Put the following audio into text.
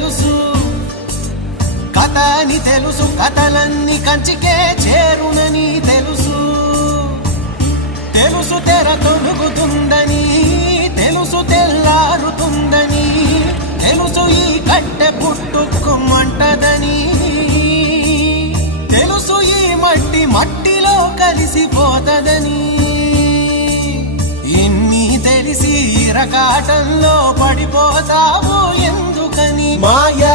తెలుసు, కథ అని తెలుసు, కథలన్నీ కంచికే చేరునని తెలుసు. తెలుసు తెర తొలుగుతుందని, తెలుసు తెల్లారుతుందని, తెలుసు ఈ కట్టె పుట్టుకుమంటదని, తెలుసు ఈ మట్టి మట్టిలో కలిసిపోతదని. ఇన్ని తెలిసి ఇరకాటంలో పడిపోతావు ఎందుకని? మాయా